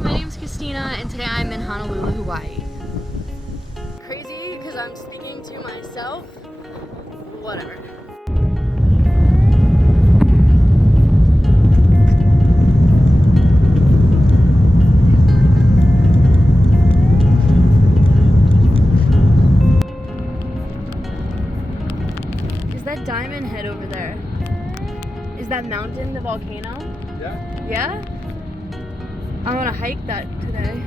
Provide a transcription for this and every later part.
My name's Christina and today I'm in Honolulu, Hawaii. Crazy because I'm speaking to myself. Whatever. Is that Diamond Head over there? Is that mountain the volcano? Yeah. Yeah? I want to hike that today.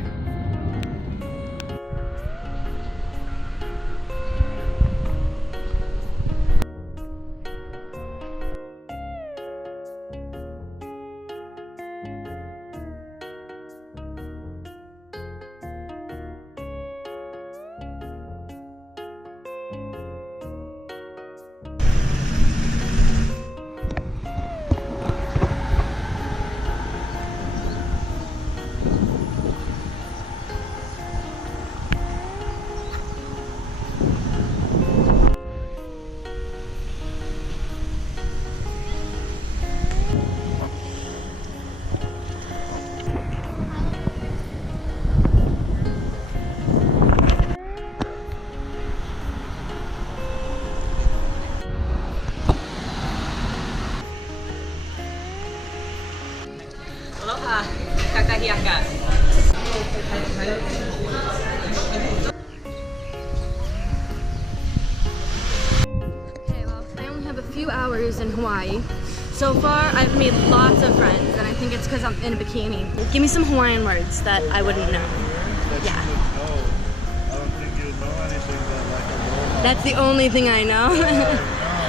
Aloha, kakahiaka. Okay, well, I only have a few hours in Hawaii. So far, I've made lots of friends, and I think it's because I'm in a bikini. Give me some Hawaiian words that I wouldn't know. Yeah. I don't think you know anything but like aloha. That's the only thing I know. No.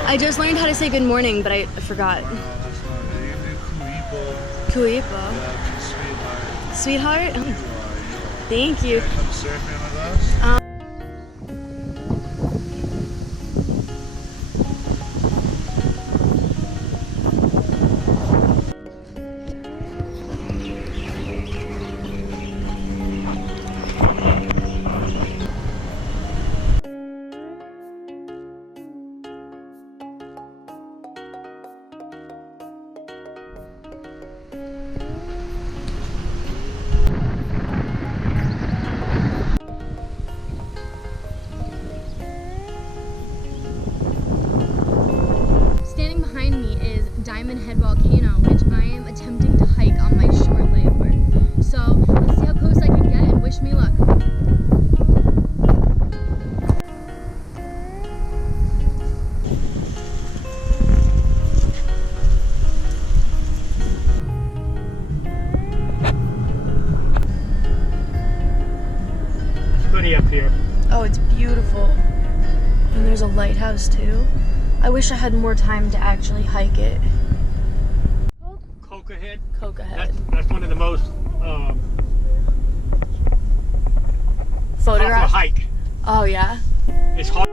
I just learned how to say good morning, but I forgot. Wow, that's not it. You do kuipo. Kuipo. Yeah, Sweetheart? sweetheart. Oh, You are. thank you. Come surfing with us? Standing behind me is Diamond Head Volcano, which I am attempting to hike on my short layover. So let's see how close I can get and wish me luck. It's pretty up here. Oh, it's beautiful. And there's a lighthouse too. I wish I had more time to actually hike it. Coca Head. Coca Head. That's one of the most popular Photograph? hike. Oh yeah? It's hard.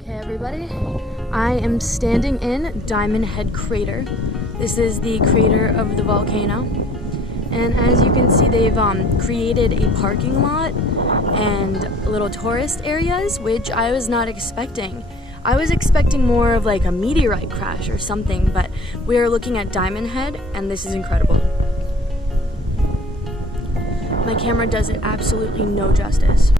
Okay, everybody. I am standing in Diamond Head Crater. This is the crater of the volcano. And as you can see, they've created a parking lot and little tourist areas, which I was not expecting. I was expecting more of like a meteorite crash or something, but we are looking at Diamond Head, and this is incredible. My camera does it absolutely no justice.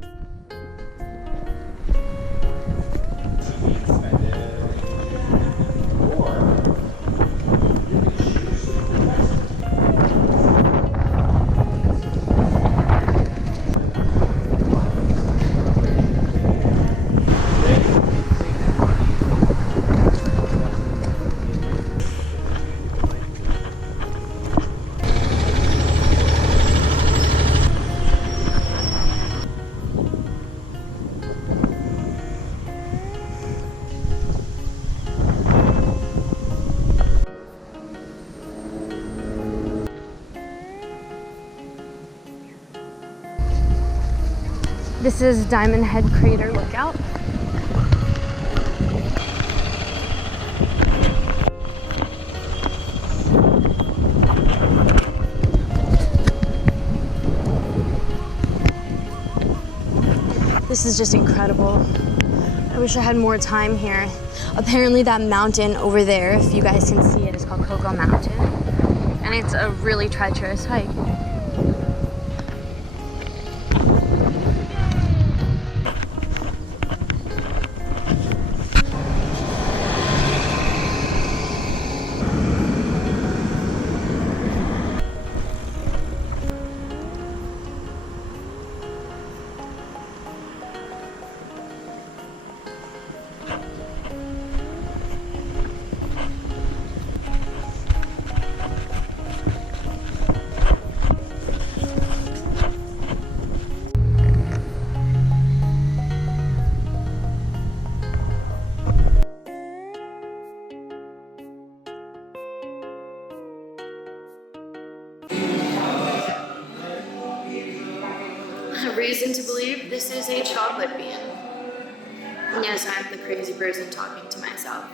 This is Diamond Head Crater Lookout. This is just incredible. I wish I had more time here. Apparently that mountain over there, if you guys can see it, is called Cocoa Mountain. And it's a really treacherous hike. Reason to believe this is a chocolate bean. Yes, I'm the crazy person talking to myself.